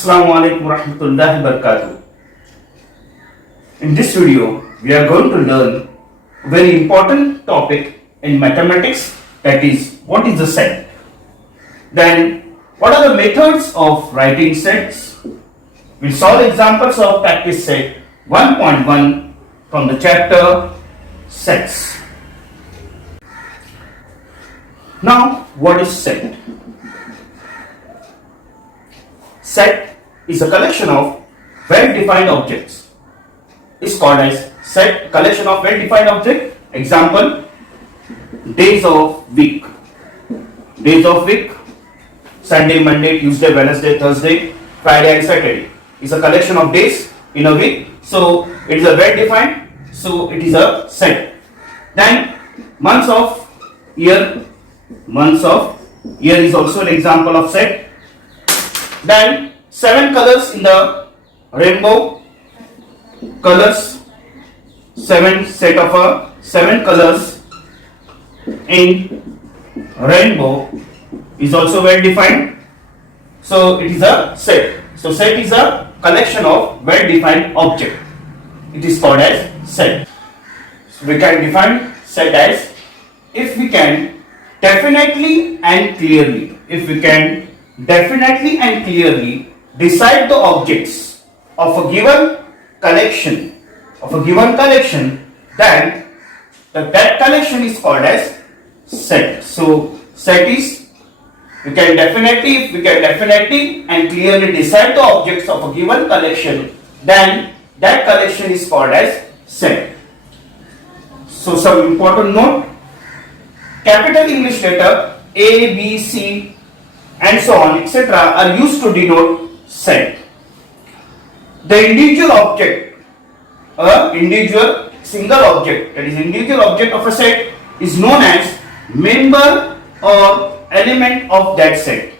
Assalamu alaikum warahmatullahi wabarakatuh. In this video, we are going to learn a very important topic in mathematics, that is, what is a set? Then, what are the methods of writing sets? We'll solve examples of practice set 1.1 from the chapter sets. Now, what is set? Set is a collection of well-defined objects. Is called as set, collection of well-defined objects. Example, days of week. Days of week, Sunday, Monday, Tuesday, Wednesday, Thursday, Friday and Saturday is a collection of days in a week. So it is a well-defined, so it is a set. Then months of year is also an example of set. Then 7 colors in the rainbow, colors, 7 colors in rainbow is also well defined. So it is a set. So set is a collection of well defined object. It is called as set. So we can define set as if we can definitely and clearly decide the objects of a given collection, then that collection is called as set. So set is we can definitely and clearly decide the objects of a given collection, then that collection is called as set. So some important note: capital English letter A, B, C and so on, etc. are used to denote set. The individual object, single object, that is individual object of a set is known as member or element of that set.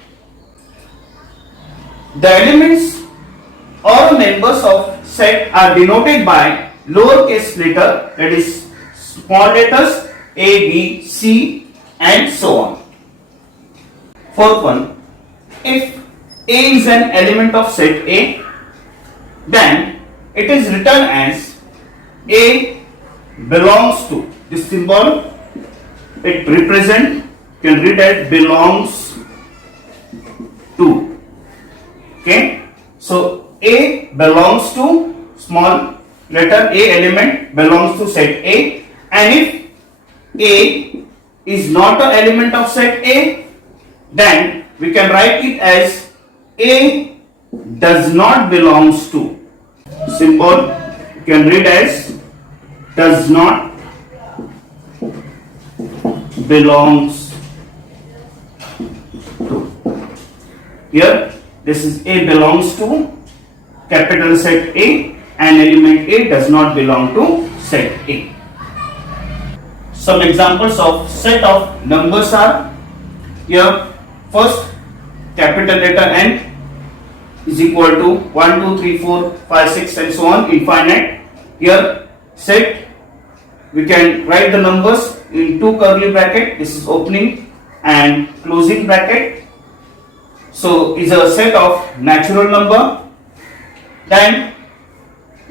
The elements or members of set are denoted by lowercase letter, that is small letters A, B, C and so on. Fourth one, if A is an element of set A, then it is written as A belongs to, this symbol it represents, you can read as belongs to. Okay, so A belongs to, small letter A element belongs to set A, and if A is not an element of set A, then we can write it as A does not belongs to. Symbol you can read as does not belongs to. Here this is A belongs to capital set A, and element A does not belong to set A. Some examples of set of numbers are here. First, capital letter N is equal to 1, 2, 3, 4, 5, 6 and so on, infinite. Here set, we can write the numbers in 2 curly bracket, this is opening and closing bracket. So is a set of natural number. Then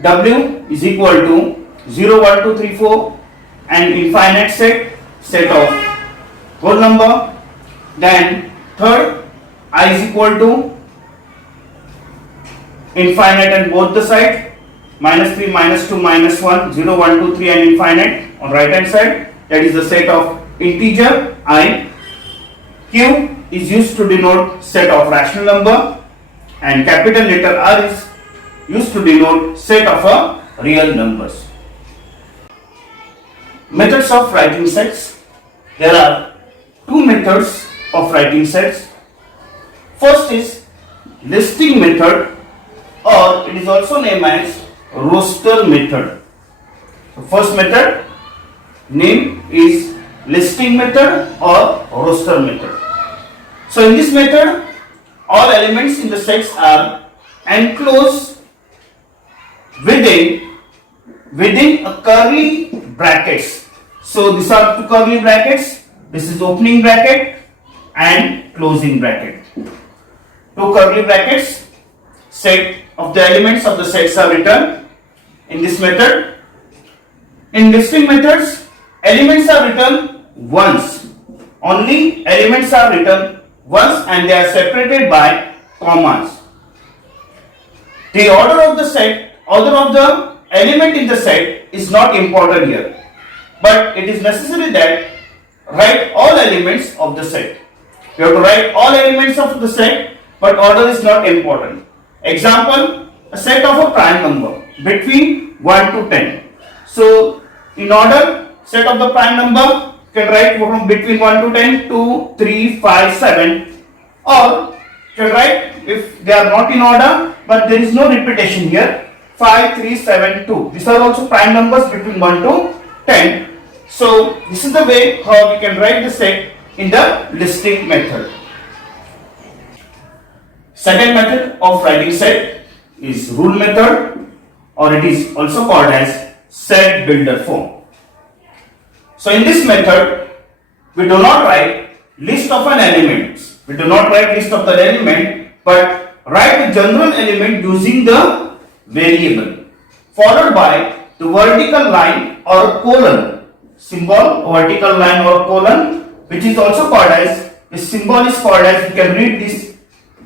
W is equal to 0, 1, 2, 3, 4 and infinite set of whole number. Then third, I is equal to infinite on both the side, minus 3, minus 2, minus 1, 0, 1, 2, 3 and infinite on right hand side, that is the set of integer I. Q is used to denote set of rational number, and capital letter R is used to denote set of real numbers. Methods of writing sets. There are 2 methods of writing sets. First is listing method, or it is also named as roster method. So first method name is listing method or roster method. So in this method, all elements in the sets are enclosed within a curly brackets. So these are 2 curly brackets. This is opening bracket and closing bracket. 2 curly brackets set of the elements of the sets are written in this method. In listing methods, elements are written once. Only elements are written once and they are separated by commas. The order of the element in the set is not important here, but it is necessary that write all elements of the set. You have to write all elements of the set, but order is not important. Example, a set of a prime number between 1 to 10. So, in order, set of the prime number, you can write from between 1 to 10, 2, 3, 5, 7, or you can write if they are not in order, but there is no repetition here, 5, 3, 7, 2. These are also prime numbers between 1 to 10. So, this is the way how we can write the set in the listing method. Second method of writing set is rule method, or it is also called as set builder form. So in this method, we do not write list of an elements. We do not write list of the element, but write the general element using the variable, followed by the vertical line or colon, symbol, vertical line or colon, which is also called as, the symbol is called as, you can read this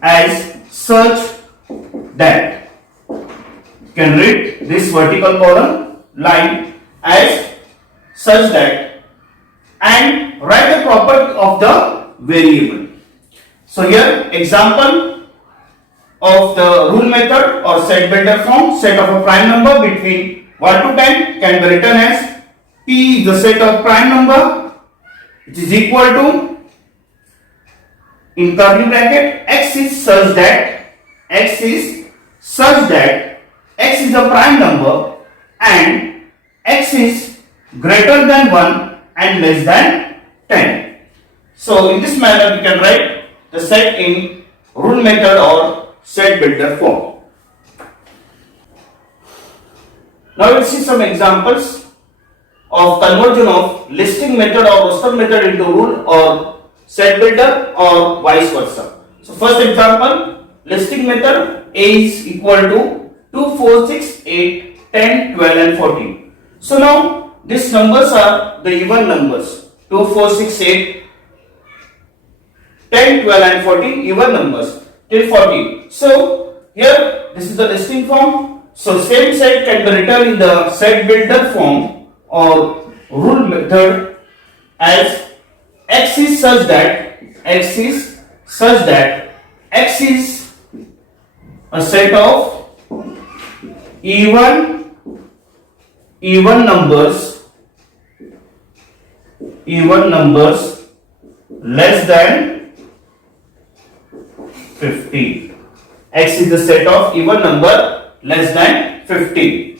as such that. You can read this vertical column line as such that, and write the property of the variable. So here example of the rule method or set builder form, set of a prime number between 1 to 10 can be written as P is the set of prime number, which is equal to, in curly bracket, x is such that x is a prime number and x is greater than 1 and less than 10. So in this manner we can write the set in rule method or set builder form. Now we will see some examples of conversion of listing method or roster method into rule or set builder or vice versa. So first example, listing method A is equal to 2, 4, 6, 8, 10, 12 and 14. So now these numbers are the even numbers, 2, 4, 6, 8, 10, 12 and 14 even numbers till 14. So here this is the listing form. So same set can be written in the set builder form or rule method as x is such that x is a set of even numbers less than 50. X is the set of even number less than 50.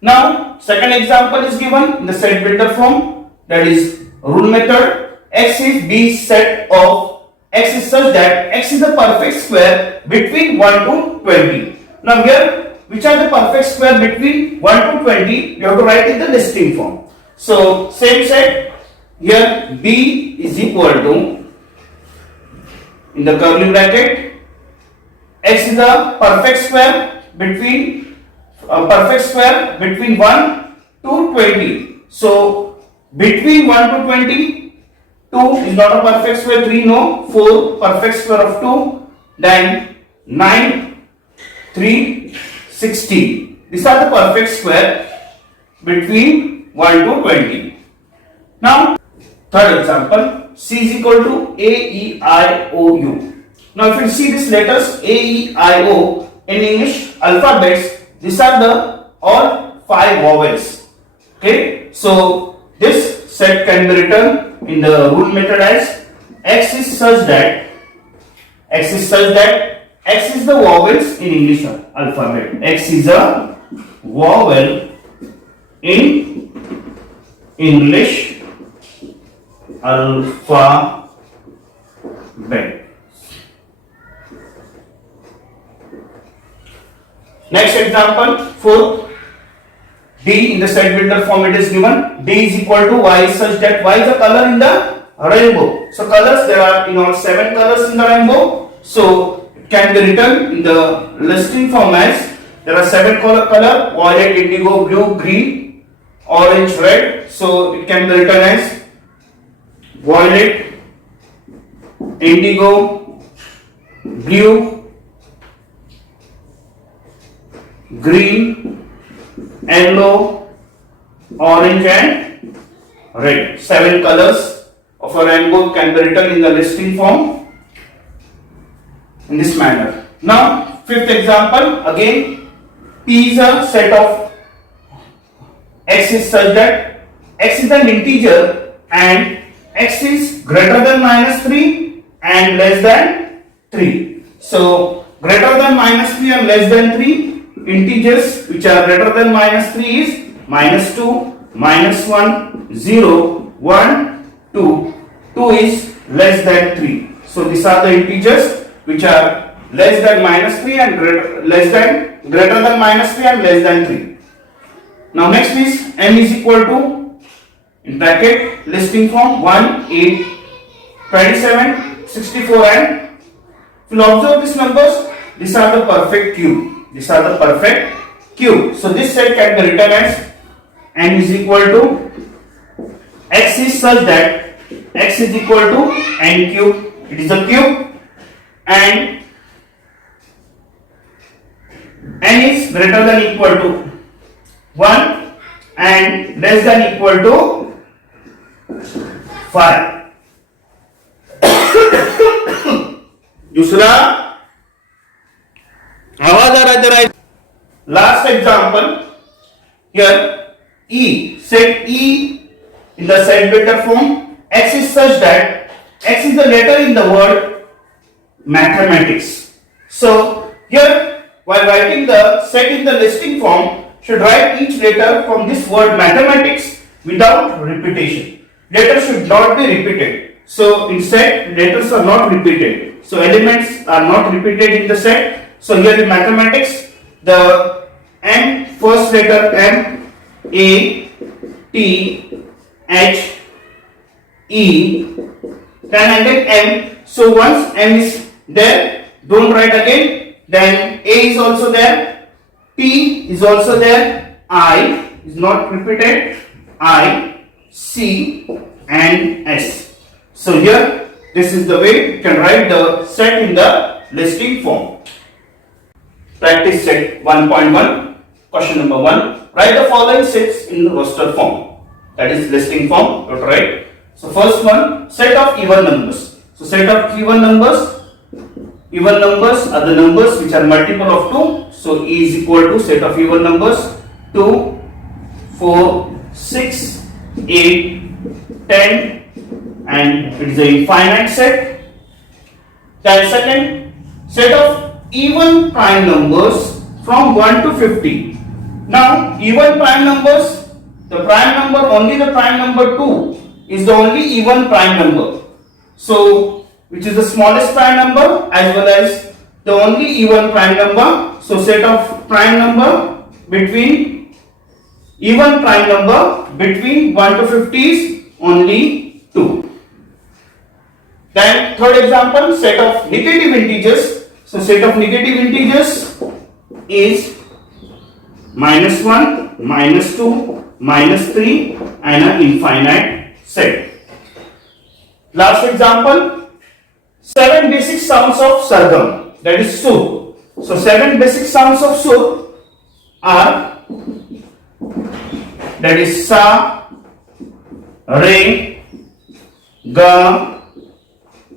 Now second example is given in the set builder form, that is rule method. X is B set of x is such that x is a perfect square between 1 to 20. Now here, which are the perfect square between 1 to 20? You have to write in the listing form. So same set here, B is equal to, in the curly bracket, x is a perfect square between 1 to 20. So between 1 to 20, 2 is not a perfect square, 3 no, 4 perfect square of 2, then 9, 3, 16. These are the perfect square between 1 to 20. Now third example, C is equal to A, E, I, O, U. Now if you see these letters A, E, I, O in English alphabets, these are the all 5 vowels. Okay, so this set can be written in the rule method as x is such that x is the vowels in English alphabet. X is a vowel in English alphabet. Next example, fourth, D in the set builder form it is given. D is equal to Y such that Y is a color in the rainbow. So colors, there are in all 7 colors in the rainbow. So it can be written in the listing form as there are 7 color violet, indigo, blue, green, orange, red. So it can be written as violet, indigo, blue, green, yellow, orange and red. 7 colors of a rainbow can be written in the listing form in this manner. Now, fifth example, again P is a set of x is such that x is an integer and x is greater than minus 3 and less than 3. So, greater than minus 3 and less than 3 integers which are greater than minus 3 is minus 2, minus 1, 0, 1, 2. 2 is less than 3. So, these are the integers which are less than minus 3 and greater than minus 3 and less than 3. Now next is m is equal to in bracket listing form 1, 8, 27, 64 and if you observe these numbers, these are the perfect cube. These are the perfect cube. So this set can be written as m is equal to x is such that x is equal to n cube. It is a cube and n is greater than equal to 1 and less than equal to 5. दूसरा आवाज आ रहा है. Last example here E, set E in the set vector form. X is such that X is the letter in the word mathematics. So here while writing the set in the listing form, should write each letter from this word mathematics without repetition. Letters should not be repeated. So in set, letters are not repeated. So elements are not repeated in the set. So here in mathematics, the M, first letter M, A, T, H, E, then again M. So once M is there, don't write again. Then A is also there, T is also there, I is not repeated, I, C and S. So here this is the way you can write the set in the listing form. Practice set 1.1. Question number 1. Write the following sets in roster form. That is listing form. You have to write. So first one, set of even numbers. So set of even numbers. Even numbers are the numbers which are multiple of 2. So E is equal to set of even numbers 2, 4, 6, 8, 10 and it is an infinite set. Then second, set of even prime numbers from 1 to 50. Now even prime numbers, the prime number, only the prime number 2 is the only even prime number. So which is the smallest prime number as well as the only even prime number. So set of prime number between even prime number between 1 to 50 is only 2. Then third example, set of negative integers. So set of negative integers is minus 1, minus 2, minus 3 and an infinite set. Last example, 7 basic sounds of sargam, that is sur. So 7 basic sounds of sur are, that is sa, re, ga,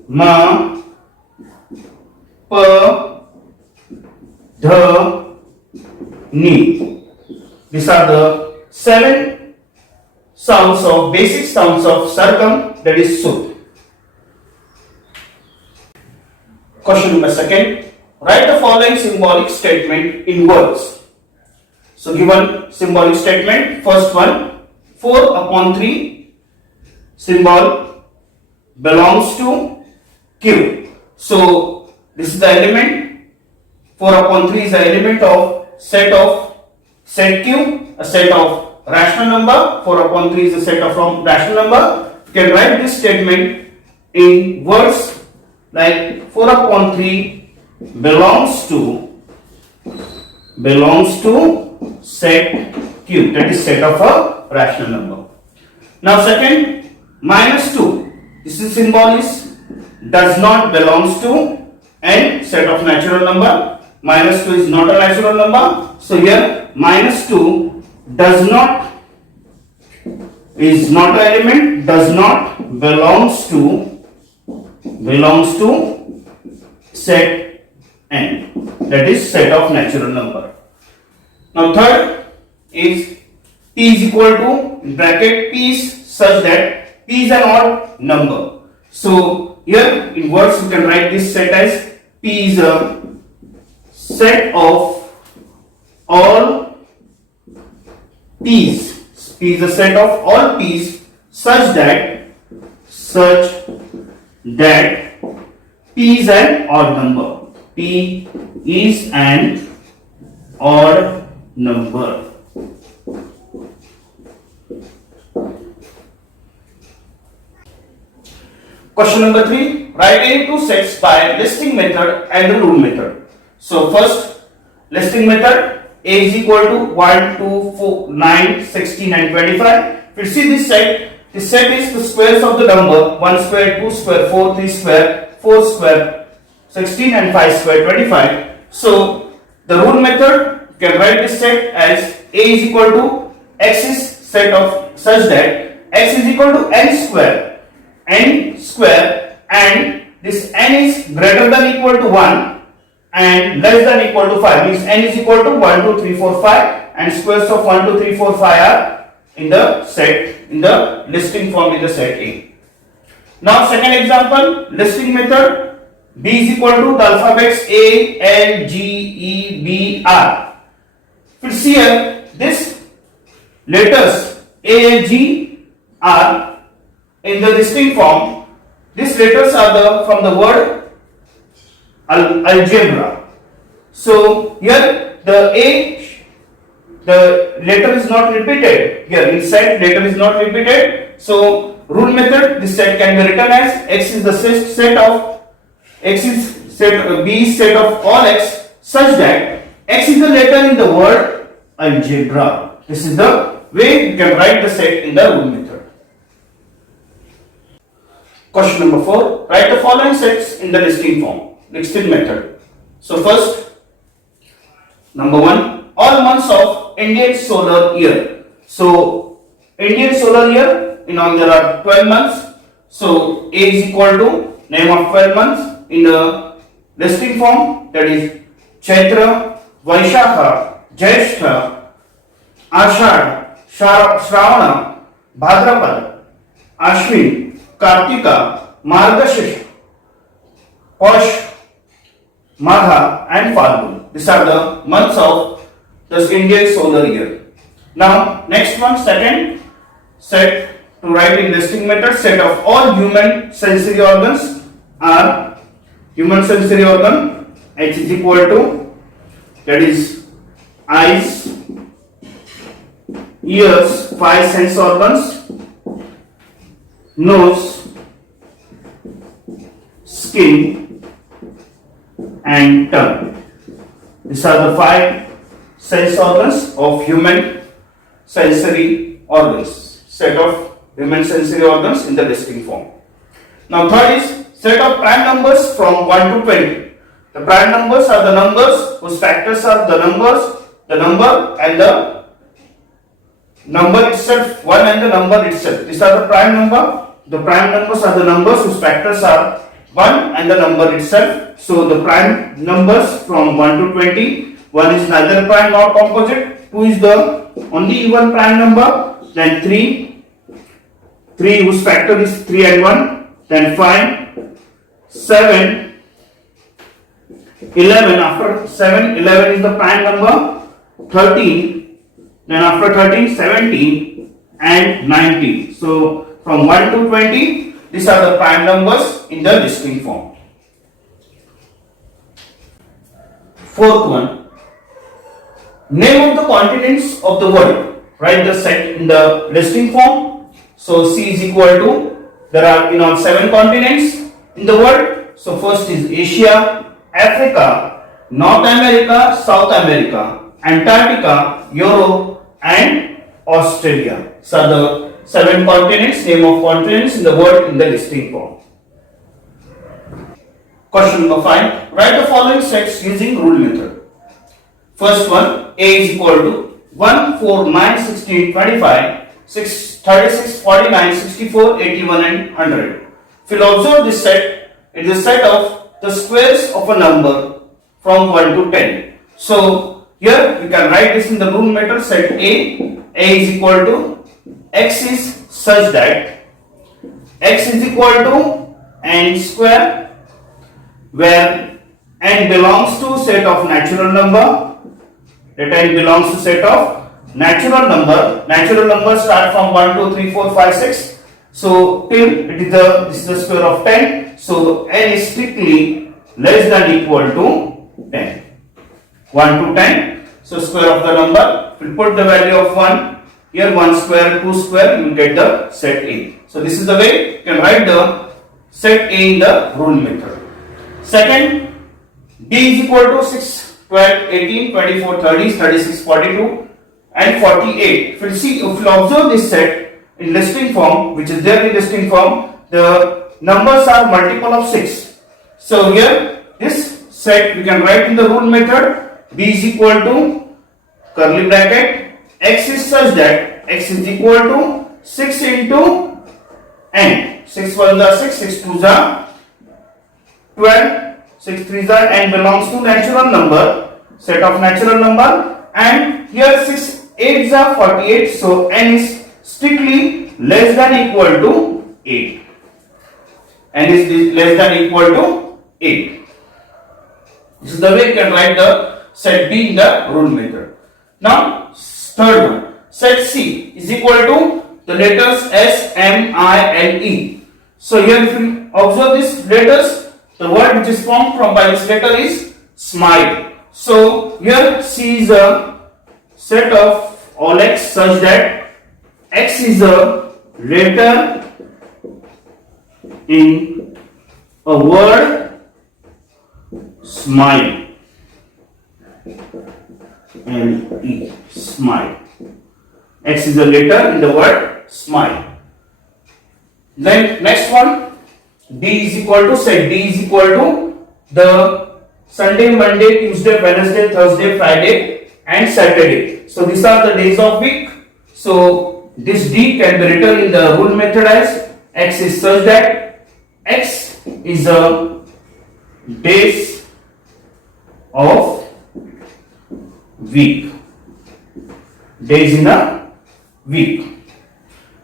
ma, pa, dha, ni. These are the 7 sounds of basic sounds of sargam, that is sur. Question number 2. Write the following symbolic statement in words. So given symbolic statement, first one, 4/3 symbol belongs to Q. So this is the element, 4/3 is the element of set Q, a set of rational number, 4/3 is a set of rational number. You can write this statement in words like 4/3 belongs to set Q, that is set of a rational number. Now second, minus 2, this is symbol is does not belongs to n, set of natural number. Minus 2 is not a natural number, so here minus 2 does not is not an element, does not belongs to set n, that is set of natural number. Now third is p is equal to, in bracket, p is such that p is an odd number. So here in words you can write this set as p is a set of all p's. P is a set of all p's such that p is an odd number. P is an odd number. Question number 3. Write any two sets by listing method and the rule method. So first, listing method, A is equal to 1, 2, 4, 9, 16 and 25. If you see this set is the squares of the number 1 square, 2 square, 4, 3 square, 4 square, 16 and 5 square, 25. So the rule method, you can write this set as A is equal to x is set of such that x is equal to n square, and this n is greater than equal to 1 and less than equal to 5, means n is equal to 1, 2, 3, 4, 5 and squares of 1, 2, 3, 4, 5 are in the set, in the listing form in the set A. Now second example, listing method, B is equal to the alphabets A, L, G, E, B, R. If you see here, this letters A, L, G, R in the listing form, these letters are from the word algebra. So here the letter is not repeated. Here in set letter is not repeated. So rule method, this set can be written as x is the set of B is set of all x such that x is the letter in the word algebra. This is the way you can write the set in the rule method. Question number 4. Write the following sets in the listing form, listing method. So first, number 1, all months of Indian solar year. So Indian solar year, there are 12 months. So A is equal to name of 12 months in the listing form, that is Chaitra, Vaishakha, Jyeshtha, Ashad, Shravana, Bhadrapad, Ashwin, Kartika, Margashirsha, Posh, Magha and Falgun. These are the months of this Indian solar year. Now next one, second set to write in listing method, set of all human sensory organs are human sensory organ, H is equal to, that is eyes, ears, 5 sense organs, nose, skin and tongue. These are the 5 sense organs of human sensory organs, set of human sensory organs in the listing form. Now third is set of prime numbers from 1 to 20. The prime numbers are the numbers whose factors are the number and the number itself, 1 and the number itself. These are the prime number. The prime numbers are the numbers whose factors are 1 and the number itself. So the prime numbers from 1 to 20, 1 is neither prime nor composite, 2 is the only even prime number, then 3 whose factor is 3 and 1, then 5, 7, 11, after 7, 11 is the prime number, 13, then after 13, 17 and 19. So from 1 to 20, these are the prime numbers in the listing form. Fourth one, name of the continents of the world. Write the set in the listing form. So C is equal to, there are 7 continents in the world. So first is Asia, Africa, North America, South America, Antarctica, Europe, and Australia. So the 7 continents, name of continents in the world in the listing form. Question number 5. Write the following sets using rule method. First one, A is equal to 1, 4, 9, 16, 25, 6, 36, 49, 64, 81 and 100. If you will observe this set, it is a set of the squares of a number from 1 to 10. So here we can write this in the rule method. Set A is equal to x is such that x is equal to n square, where n belongs to set of natural number. Let n belongs to set of natural number. Natural numbers start from 1, 2, 3, 4, 5, 6. So till this is the square of 10. So n is strictly less than equal to 10. 1 to 10. So square of the number. We put the value of 1. Here 1 square, 2 square, you will get the set A. So this is the way you can write the set A in the rule method. Second, D is equal to 6, 12, 18, 24, 30, 36, 42 and 48. If you observe this set in listing form, which is there in listing form, the numbers are multiple of 6. So here this set we can write in the rule method. B is equal to curly bracket x is such that x is equal to 6 into n. 6 1 is 6, 6 2 is 12, 6 3 is n belongs to natural number, set of natural number, and here 6 8 is 48. So n is strictly less than equal to 8. N is less than equal to 8. This is the way you can write the set B in the rule method. Now third one, set C is equal to the letters S, M, I, L, E. So here if you observe these letters, the word which is formed from by this letter is smile. So here C is a set of all x such that x is a letter in a word smile. L-E, smile. X is a letter in the word smile. Then next one, D is equal to set D is equal to the Sunday, Monday, Tuesday, Wednesday, Thursday, Friday and Saturday. So these are the days of week. So this D can be written in the rule method as x is such that x is a days of week. Days in a week.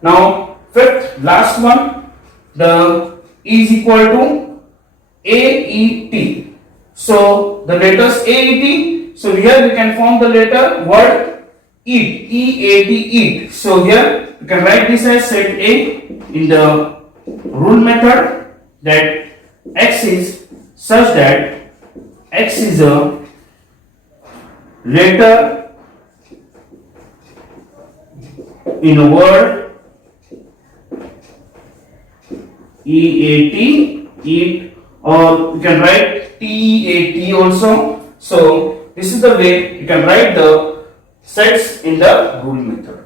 Now fifth last one, the E is equal to AET. So the letters AET. So here we can form the letter word eat, EAT, eat. So here you can write this as set A in the rule method, that x is such that x is a letter in a word EAT, eat, or you can write TEAT also. So this is the way you can write the sets in the rule method.